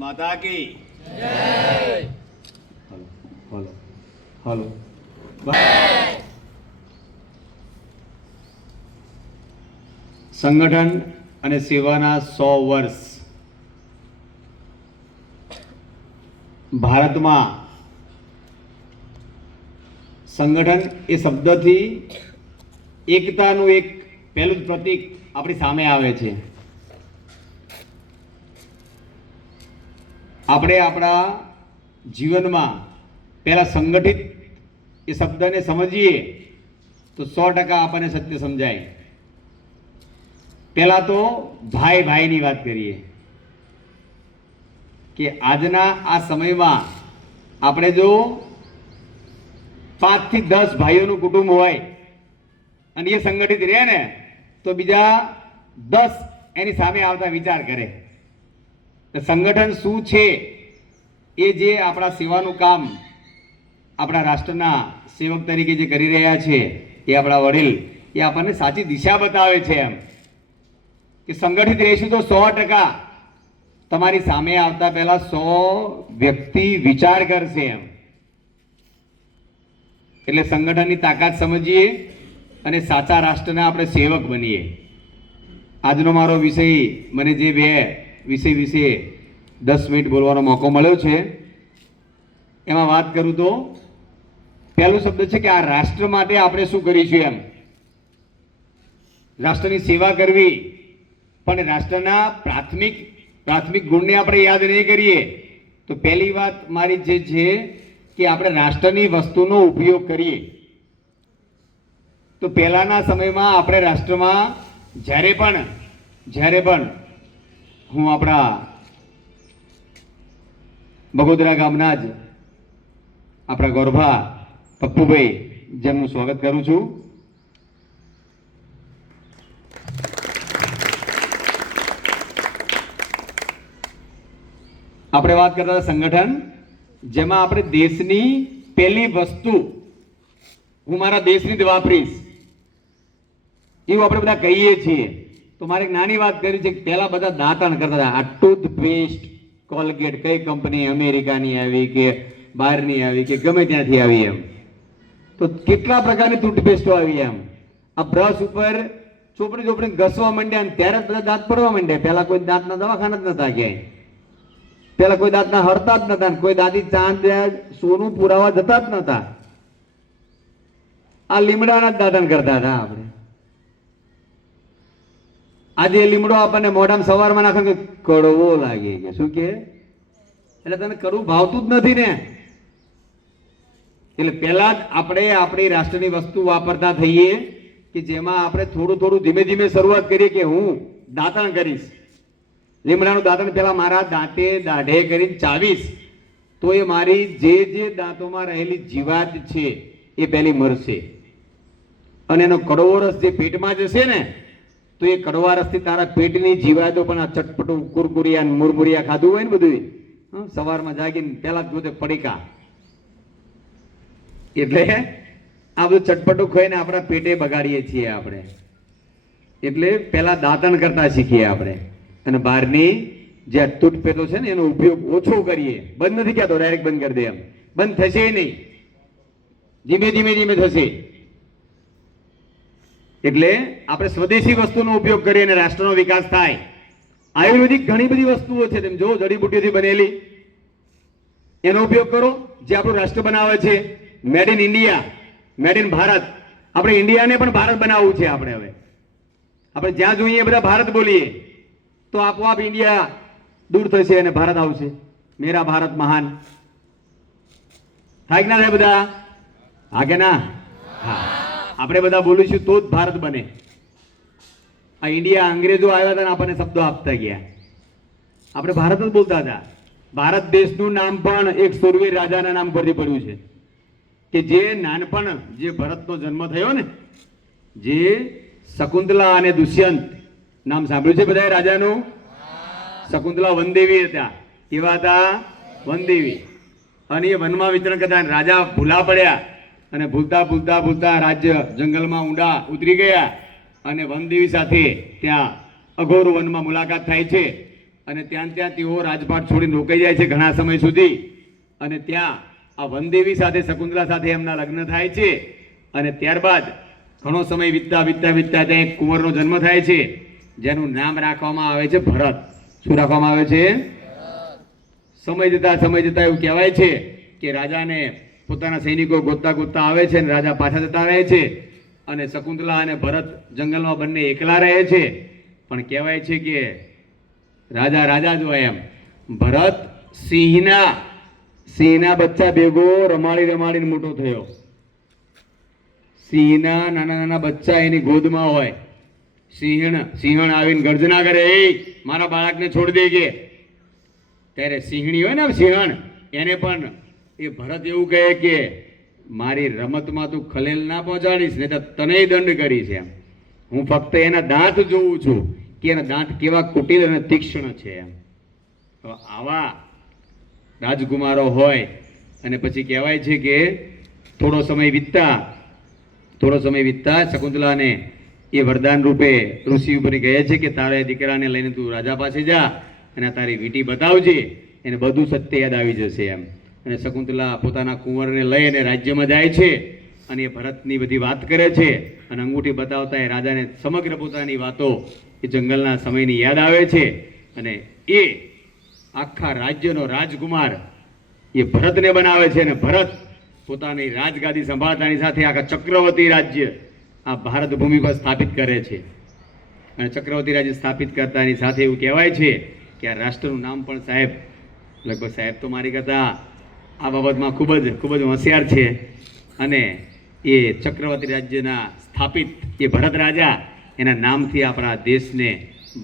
માતા કી hello hello સંગઠન અને સેવાના 100 વર્ષ ભારતમાં સંગઠન એ શબ્દથી એકતાનું એક પહેલું જ પ્રતીક આપણી સામે આવે છે. આપણે આપણા જીવનમાં પહેલા સંગઠિત એ શબ્દને સમજીએ તો 100% આપણને સત્ય સમજાય. પહેલા તો ભાઈ ભાઈની વાત કરીએ કે આજના આ સમયમાં આપણે જો 5 થી 10 ભાઈઓનું કુટુંબ હોય અને એ સંગઠિત રહે ને તો બીજા 10 એની સામે આવતા વિચાર કરે. સંગઠન શું છે એ જે આપણા સેવાનું કામ આપણા રાષ્ટ્રના સેવક તરીકે જે કરી રહ્યા છે એ આપણા વડીલ એ આપણને સાચી દિશા બતાવે છે. એમ કે સંગઠિત રહેશું તો 100% તમારી સામે આવતા પહેલા 100 વ્યક્તિ વિચાર કરશે. એમ એટલે સંગઠનની તાકાત સમજીએ અને સાચા રાષ્ટ્રના આપણે સેવક બનીએ. આજનો મારો વિષય મને જે બે વિષય વિશે 10 મિનિટ બોલવાનો મોકો મળ્યો છે એમાં વાત કરું તો પહેલો શબ્દ છે કે આ રાષ્ટ્ર માટે આપણે શું કરીશું. એમ રાષ્ટ્રની સેવા કરવી, પણ રાષ્ટ્રના પ્રાથમિક ગુણને આપણે યાદ નહીં કરીએ તો પહેલી વાત મારી જે છે કે આપણે રાષ્ટ્રની વસ્તુનો ઉપયોગ કરીએ. તો પહેલાના સમયમાં આપણે રાષ્ટ્રમાં જ્યારે પણ હું આપણા બગોદરા ગામના જ આપણા ગોરભા પપ્પુભાઈ જેમનું સ્વાગત કરું છું. આપણે વાત કરતા હતા સંગઠન જેમાં આપણે દેશની પહેલી વસ્તુ હું મારા દેશની જ વાપરીશ એવું આપણે બધા કહીએ છીએ. તો મારે એક નાની વાત કરી છે કે પહેલા બધા દાંતણ કરતા હતા. આ ટૂથપેસ્ટ કોલગેટ કઈ કંપની અમેરિકાની આવી કે બહારની આવી કે ગમે ત્યાંથી આવી. એમ તો કેટલા પ્રકારની ટૂથપેસ્ટો આવી. એમ આ બ્રશ ઉપર ચોપડી ઘસવા માંડ્યા ને ત્યારે બધા દાંત પડવા માંડ્યા. પહેલા કોઈ દાંતના દવાખાના જ નતા ક્યાંય. પેલા કોઈ દાંતના હરતા જ નતા, કોઈ દાદી ચાંદ સોનું પુરાવા જતા જ નતા. આ લીમડાના જ દાંતણ કરતા હતા આપણે. આજે લીમડો આપણને મોઢામાં સવારમાં નાખે કે કડવો લાગે કે શું કે એટલે તને કડવું ભાવતું જ નથી ને. એટલે પહેલા જ આપણે આપણી રાષ્ટ્રની વસ્તુ વાપરતા થઈએ કે જેમાં આપણે થોડું ધીમે ધીમે શરૂઆત કરીએ કે હું દાંતણ કરીશ. લીમડાનું દાંતણ પેલા મારા દાઢે કરીને ચાવીશ તો એ મારી જે દાંતોમાં રહેલી જીવાત છે એ પહેલી મરશે અને એનો કડવો રસ જે પેટમાં જશે ને તો એ કડવા રસથી તારા પેટની જીવાતો પણ આ ચટપટું કુરકુરિયા મુરમુરિયા ખાધું હોય ને બધું સવારમાં જાગીને પેલા જ જોતે પડીકા એટલે આ બધું ચટપટું ખાઈને આપણા પેટે બગાડીએ છીએ આપણે. એટલે પેલા દાંતણ કરતા શીખીએ આપણે અને બહારની જે ટૂથપેસ્ટો છે ને એનો ઉપયોગ ઓછો કરીએ. બંધ નથી કહેતો ડાયરેક્ટ બંધ કરી દે. એમ બંધ થશે નહીં, ધીમે ધીમે થશે. એટલે આપણે સ્વદેશી વસ્તુનો ઉપયોગ કરીએ અને રાષ્ટ્રનો વિકાસ થાય. આયુર્વેદિક ઘણી બધી વસ્તુઓ છે તેમ જો જડીબુટ્ટીઓથી બનેલી એનો ઉપયોગ કરો જે આપણું રાષ્ટ્ર બનાવે છે. Made in India, made in Bharat. આપણે ઇન્ડિયાને પણ ભારત બનાવવું છે. આપણે હવે આપણે જ્યાં જોઈએ બધા ભારત બોલીએ તો આપોઆપ ઇન્ડિયા દૂર થશે અને ભારત આવશે. મેરા ભારત મહાન. હા કે ના થાય બધા? હા કે ના? હા. આપણે બધા બોલીશું તો જ ભારત બને. આ ઇન્ડિયા અંગ્રેજો આવ્યા હતા ને આપણને શબ્દો આપતા ગયા. આપણે ભારત જ બોલતા હતા. ભારત દેશનું નામ પણ એક સુરવીર રાજાના નામ પરથી પડ્યું છે કે જે નાનપણ જે ભરતનો જન્મ થયો ને જે શકુંતલા અને દુષ્યંત નામ સાંભળ્યું છે બધાએ રાજાનું? શકુંતલા વનદેવી હતા. કેવા હતા? વનદેવી. અને એ વનમાં વિચરણ કરતા રાજા ભૂલા પડ્યા અને ભૂલતા રાજ્ય જંગલમાં ઊંડા ઉતરી ગયા અને વનદેવી સાથે ત્યાં અઘોર વનમાં મુલાકાત થાય છે અને ત્યાં તેઓ રાજપાટ છોડીને રોકાઈ જાય છે ઘણા સમય સુધી, અને ત્યાં આ વનદેવી સાથે શકુંતલા સાથે એમના લગ્ન થાય છે. અને ત્યારબાદ ઘણો સમય વીતતા ત્યાં એક કુંવરનો જન્મ થાય છે, જેનું નામ રાખવામાં આવે છે ભરત. શું રાખવામાં આવે છે? સમય જતા એવું કહેવાય છે કે રાજાને પોતાના સૈનિકો ગોતતા આવે છે અને રાજા પાછા જતા રહે છે, અને શકુંતલા અને ભરત જંગલમાં બંને એકલા રહે છે. પણ કહેવાય છે કે રાજા જ હોય એમ. ભરત સિંહના બચ્ચા ભેગો રમાડીને મોટો થયો. સિંહના નાના બચ્ચા એની ગોદમાં હોય. સિંહણ આવીને ગર્જના કરે, એ મારા બાળકને છોડી દેજે. ત્યારે સિંહણી હોય ને સિંહણ, એને પણ એ ભરત એવું કહે કે મારી રમતમાં તું ખલેલ ના પહોંચાડીશ ને તો તને દંડ કરીશ એમ. હું ફક્ત એના દાંત જોઉં છું કે એના દાંત કેવા કુટિલ અને તીક્ષ્ણ છે એમ. આવા રાજકુમારો હોય. અને પછી કહેવાય છે કે થોડો સમય વીતતા શકુંતલાને એ વરદાન રૂપે ઋષિ ઉપર કહે છે કે તારા દીકરાને લઈને તું રાજા પાસે જા અને તારી વીંટી બતાવજે, એને બધું સત્ય યાદ આવી જશે એમ. અને શકુંતલા પોતાના કુંવરને લઈને રાજ્યમાં જાય છે અને એ ભરતની બધી વાત કરે છે, અને અંગૂઠી બતાવતા એ રાજાને સમગ્ર પોતાની વાતો એ જંગલના સમયની યાદ આવે છે. અને એ આખા રાજ્યનો રાજકુમાર એ ભરતને બનાવે છે, અને ભરત પોતાની રાજગાદી સંભાળતાની સાથે આખા ચક્રવર્તી રાજ્ય આ ભારત ભૂમિ પર સ્થાપિત કરે છે. અને ચક્રવર્તી રાજ્ય સ્થાપિત કરતાની સાથે એવું કહેવાય છે કે આ રાષ્ટ્રનું નામ પણ લગભગ સાહેબ તો મારી કરતા આ બાબતમાં ખૂબ જ હોશિયાર છે. અને એ ચક્રવર્તી રાજ્યના સ્થાપિત એ ભરત રાજા, એના નામથી આપણા દેશને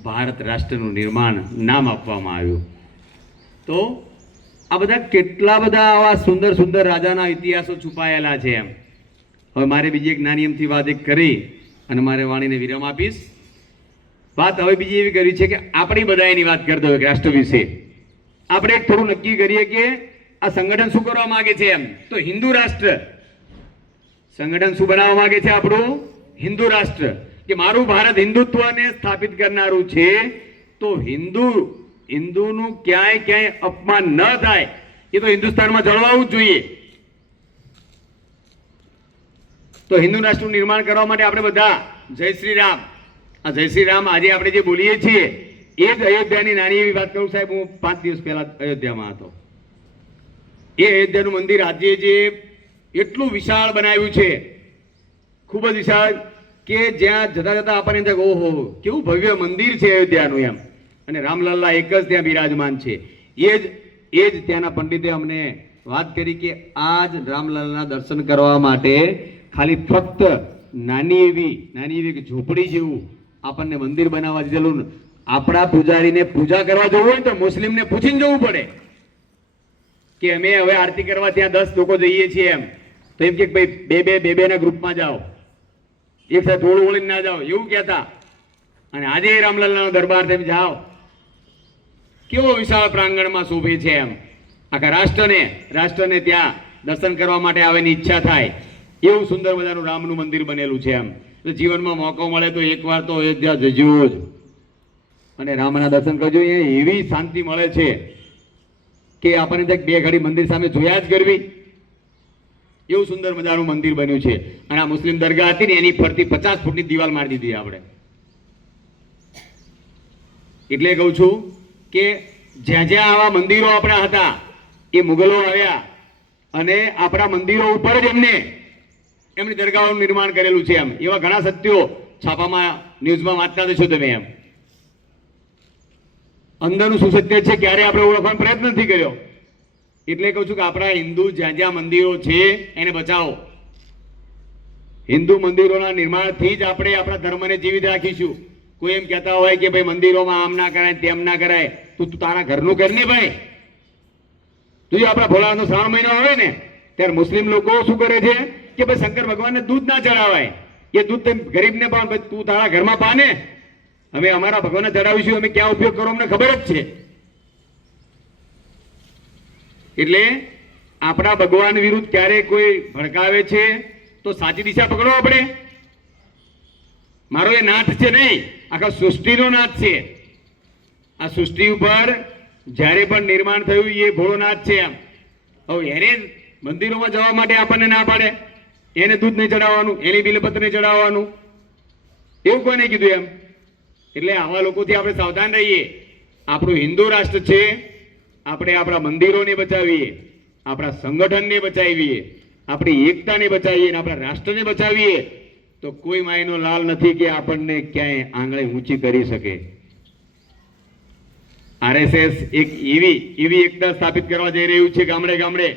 ભારત રાષ્ટ્રનું નિર્માણ નામ આપવામાં આવ્યું. તો આ બધા કેટલા બધા આવા સુંદર રાજાના ઇતિહાસો છુપાયેલા છે એમ. હવે મારે બીજી એક નાની એમથી વાત કરી અને મારે વાણીને વિરામ આપીશ. વાત હવે બીજી એવી કરી છે કે આપણી બધાની વાત કરતો હોય રાષ્ટ્ર વિશે. આપણે એક થોડું નક્કી કરીએ કે આ સંગઠન શું કરવા માંગે છે એમ. તો હિન્દુ રાષ્ટ્ર સંગઠન શું બનાવવા માંગે છે? આપણું હિન્દુ રાષ્ટ્ર, કે મારું ભારત હિન્દુત્વને સ્થાપિત કરનારું છે. તો હિન્દુનું ક્યાંય અપમાન ન થાય એ તો હિન્દુસ્તાનમાં જળવાવું જ જોઈએ. તો હિન્દુ રાષ્ટ્રનું નિર્માણ કરવા માટે આપણે બધા જય શ્રી રામ. આ જય શ્રી રામ આજે આપણે જે બોલીએ છીએ એ જ અયોધ્યાની નાની એવી વાત કરું સાહેબ. હું 5 દિવસ પહેલા અયોધ્યામાં હતો. એ અયોધ્યાનું મંદિર આજે જે એટલું વિશાળ બનાવ્યું છે, ખૂબ જ વિશાળ, કે જ્યાં જતા આપણને ઓહો કેવું ભવ્ય મંદિર છે અયોધ્યાનું એમ. અને રામલલ્લા એક જ ત્યાં બિરાજમાન છે. એ જ ત્યાંના પંડિતે અમને વાત કરી કે આજ રામલલ્લાના દર્શન કરવા માટે ખાલી ફક્ત નાની એવી ઝૂંપડી જેવું આપણને મંદિર બનાવવા દીધેલું. આપણા પૂજારીને પૂજા કરવા જવું હોય તો મુસ્લિમને પૂછીને જવું પડે કે અમે હવે આરતી કરવા ત્યાં 10 લોકો જઈએ છીએ એમ. તો એમ કે ભાઈ બે ના ગ્રુપમાં જાઓ, એક સાથે ઓળીને ના જાઓ એવું કહેતા. અને આજે રામલલ્લાનો દરબાર તમે જાઓ કેવો વિશાળ પ્રાંગણમાં શોભે છે એમ. આખા રાષ્ટ્રને ત્યાં દર્શન કરવા માટે આવવાની ઈચ્છા થાય એવું સુંદર મજાનું રામનું મંદિર બનેલું છે એમ. તો જીવનમાં મોકો મળે તો એકવાર તો અયોધ્યા જજો જ અને રામના દર્શન કરજો. એ એવી શાંતિ મળે છે કે આપણને બે ઘડી મંદિર સામે જોયા જ કરવી એવું સુંદર મજાનું મંદિર બન્યું છે. અને આ મુસ્લિમ દરગાહ હતી ને એની ફરતી 50 ફૂટની દિવાલ મારી દીધી આપણે. એટલે કહું છું કે જ્યાં આવા મંદિરો આપણા હતા એ મુગલો આવ્યા અને આપણા મંદિરો ઉપર જ એમની દરગાહોનું નિર્માણ કરેલું છે એમ. એવા ઘણા સત્યો છાપામાં ન્યૂઝમાં વાંચતા જશો તમે એમ. અંદરનું શું સત્ય છે ક્યારે આપણે ઓળખવાનો પ્રયત્ન નથી કર્યો. એટલે કહું છું કે આપણા હિન્દુ જ્યાં મંદિરો છે એને બચાવો. હિન્દુ મંદિરોના નિર્માણથી જ આપણે આપણા ધર્મને જીવિત રાખીશું. કોઈ એમ કહેતા હોય કે ભાઈ મંદિરોમાં આમ ના કરાય તેમ ના કરાય, તું તારા ઘરનું કર ને ભાઈ. તું આપણા ભોળાનો શ્રાવણ મહિનો આવે ને ત્યારે મુસ્લિમ લોકો શું કરે છે કે ભાઈ શંકર ભગવાનને દૂધ ના ચડાવાય. એ દૂધ ગરીબને પણ તું તારા ઘરમાં પાને, અમે અમારા ભગવાનને ચડાવીશું, અમે ક્યાં ઉપયોગ કરો અમને ખબર જ છે. એટલે આપણા ભગવાન વિરુદ્ધ ક્યારે કોઈ ભડકાવે છે તો સાચી દિશા પકડો આપણે. મારો એ નાથ છે નહીં, આખા સૃષ્ટિનો નાથ છે. આ સૃષ્ટિ ઉપર જ્યારે પણ નિર્માણ થયું એ ભોળોનાથ છે. એમ હવે એને મંદિરોમાં જવા માટે આપણને ના પાડે, એને દૂધ નહીં ચડાવવાનું, એની બિલપત્ર નહીં ચડાવવાનું, એવું કોને કીધું એમ? એટલે આવા લોકોથી આપણે સાવધાન રહીએ. આપણું હિન્દુ રાષ્ટ્ર છે, આપણે આપણા મંદિરોને બચાવીએ, આપણા સંગઠનને બચાવીએ, આપણી એકતાને બચાવીએ અને આપણા રાષ્ટ્રને બચાવીએ તો કોઈ માયનો લાલ નથી કે આપણને ક્યાંય આંગળે ઊંચી કરી શકે. આરએસએસ એક એવી એકતા સ્થાપિત કરવા જઈ રહ્યું છે ગામડે ગામડે.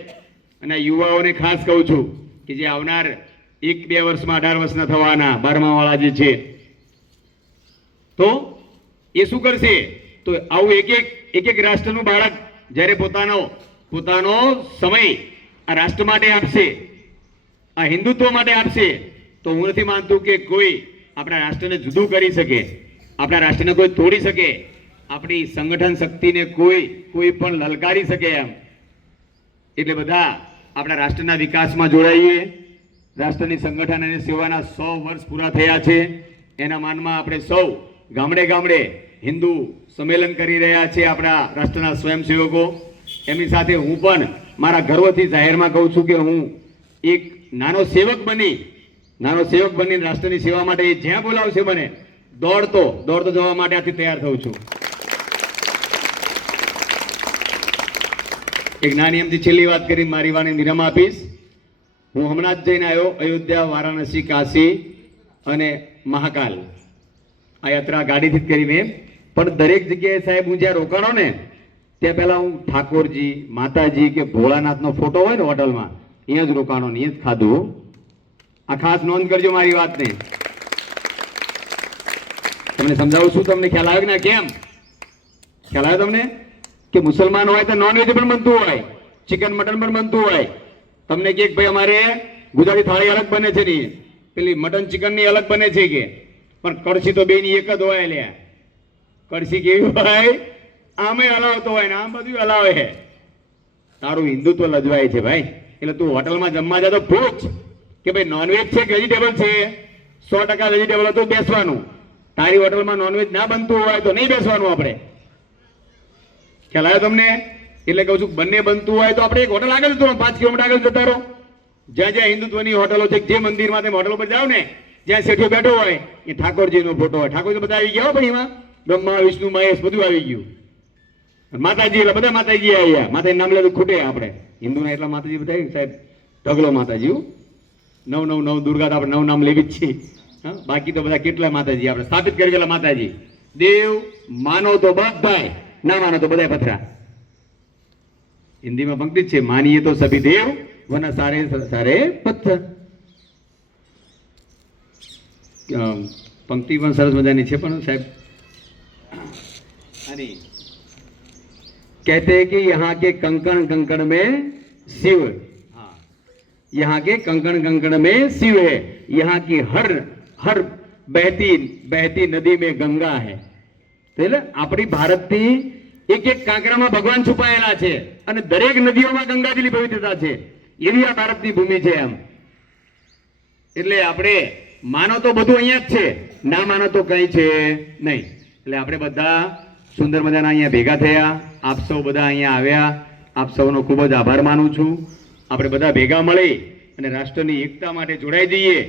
અને યુવાઓને ખાસ કહું છું કે જે આવનાર 1-2 વર્ષમાં 18 વર્ષના થવાના 12મા વાળા જે છે, તો એ શું કરશે? તો આવું એક રાષ્ટ્રનું બાળક જ્યારે પોતાનો સમય આ રાષ્ટ્ર માટે આપશે, આ હિન્દુત્વ માટે આપશે, તો હું નથી માનતું કે કોઈ આપણા રાષ્ટ્રને જુદું કરી શકે, આપણા રાષ્ટ્રને કોઈ તોડી શકે, આપણી સંગઠન શક્તિને કોઈ પણ લલકારી શકે એમ. એટલે બધા આપણા રાષ્ટ્રના વિકાસમાં જોડાઈએ. રાષ્ટ્રની સંગઠન અને સેવાના 100 વર્ષ પૂરા થયા છે. એના માનમાં આપણે સૌ ગામડે ગામડે હિન્દુ સંમેલન કરી રહ્યા છે. આપણા રાષ્ટ્રના સ્વયંસેવકો, એમની સાથે હું પણ મારા ગર્વથી જાહેરમાં કહું છું કે હું એક નાનો સેવક બની રાષ્ટ્રની સેવા માટે જ્યાં બોલાવશે મને દોડતો જવા માટે આથી તૈયાર થઉં છું. એક નાની એમથી છેલ્લી વાત કરી મારી વાણી વિરામ આપીશ. હું હમણાં જ જઈને આવ્યો અયોધ્યા, વારાણસી, કાશી અને મહાકાલ. આ યાત્રા ગાડીથી જ કરી મેં. પણ દરેક જગ્યાએ સાહેબ હું જ્યાં રોકાણો ને ત્યાં પહેલા હું ઠાકોરજી, માતાજી કે ભોળાનાથનો ફોટો હોય ને હોટલમાં, અહીંયા જ રોકાણો, અહીંયા જ ખાધું. આ ખાસ નોંધ કરજો મારી વાતને. તમને સમજાવું છું, તમને ખ્યાલ આવ્યો કે ના? કેમ ખ્યાલ આવ્યો તમને? કે મુસલમાન હોય તો નોનવેજ પણ બનતું હોય, ચિકન મટન પણ બનતું હોય. તમને કે ભાઈ અમારે ગુજરાતી થાળી અલગ બને છે ને પેલી મટન ચિકન ની અલગ બને છે કે, પણ કડછી તો બેની એક જ હોય. લે કડછી કેવી હોય? આમે હલાવતો હોય ને આમ બધું હલાવે છે. તારું હિન્દુત્વ લજવાય છે ભાઈ. એટલે તું હોટલમાં જમવા જા તો પૂછ કે ભાઈ નોનવેજ છે કે વેજીટેબલ છે. 100% વેજીટેબલ હતું બેસવાનું. તારી હોટલમાં નોનવેજ ના બનતું હોય તો નહીં બેસવાનું. આપણે ખ્યાલ આવ્યો તમને? એટલે કહું છું બંને બનતું હોય તો આપણે એક હોટલ આગળ જતો 5 કિલોમીટર આગળ જતા રહો. જ્યાં હિન્દુત્વની હોટલો છે, જે મંદિરમાં તમે હોટલ પર જાઓ ને, જ્યાં શેઠિયો બેઠો હોય એ ઠાકોરજીનો ફોટો હોય. ઠાકોરજી બધા આવી ગયા પણ એમાં બ્રહ્મા, વિષ્ણુ, મહેશ બધું આવી ગયું. માતાજી એટલે બધા માતાજી આવ્યા. માતાજી નામ લેતું ખૂટે આપણે હિન્દુના. એટલા માતાજી બધા સાહેબ ઢગલો માતાજી. 9 દુર્ગા તો આપણે 9 નામ લેવી જ છીએ. બાકી તો બધા કેટલા માતાજી આપણે સ્થાપિત કરી ગયેલા માતાજી. દેવ માનો તો બધાય, ના માનો તો બધા પથરા. હિન્દીમાં પંક્તિ છે, માનીએ તો સભી દેવ વના સારે પથ્થર. પંક્તિ પણ સરસ મજાની છે. પણ સાહેબ कहते हैं कि यहाँ के कंकण कंकण में शिव, यहाँ के कंकण कंकण में शिव है, यहाँ की हर बहती नदी में गंगा है. એટલે આપણી ભારતની એક કાંકરામાં ભગવાન છુપાયેલા છે અને દરેક નદીઓમાં ગંગાજીની પવિત્રતા છે. એવી આ ભારતની ભૂમિ છે. એમ એટલે આપણે માનો તો બધું અહીંયા જ છે, ના માનો તો કઈ છે નહીં. એટલે આપણે બધા સુંદર મજાના અહીંયા ભેગા થયા. આપ સૌ બધા અહીંયા આવ્યા. આપ સૌનો ખૂબ જ આભાર માનું છું. આપણે બધા ભેગા મળી અને રાષ્ટ્રની એકતા માટે જોડાઈ જઈએ.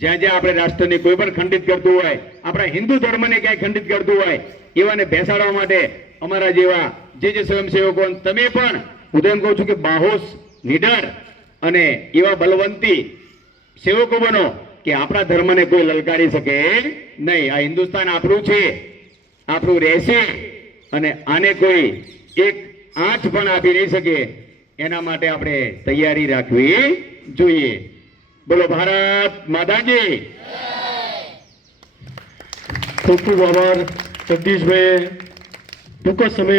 જ્યાં આપણે રાષ્ટ્રને કોઈ પણ ખંડિત કરતું હોય, આપણા હિન્દુ ધર્મને ક્યાંય ખંડિત કરતું હોય, એવાને બેસાડવા માટે અમારા જેવા જે સ્વયંસેવકો, તમે પણ હું તો એમ કહું છું કે બાહોશ, નિડર અને એવા બલવંતી સેવકો બનો કે આપણા ધર્મને કોઈ લલકારી શકે નહીં. આ હિન્દુસ્તાન આપણું છે, આપણું રહેશે અને આને કોઈ એક આંચ પણ આપી નહીં શકે. એના માટે આપણે તૈયારી રાખવી જોઈએ. બોલો ભારત માતા કી. ખૂબ ખૂબ આભાર જગદીશભાઈ. ટૂંક સમય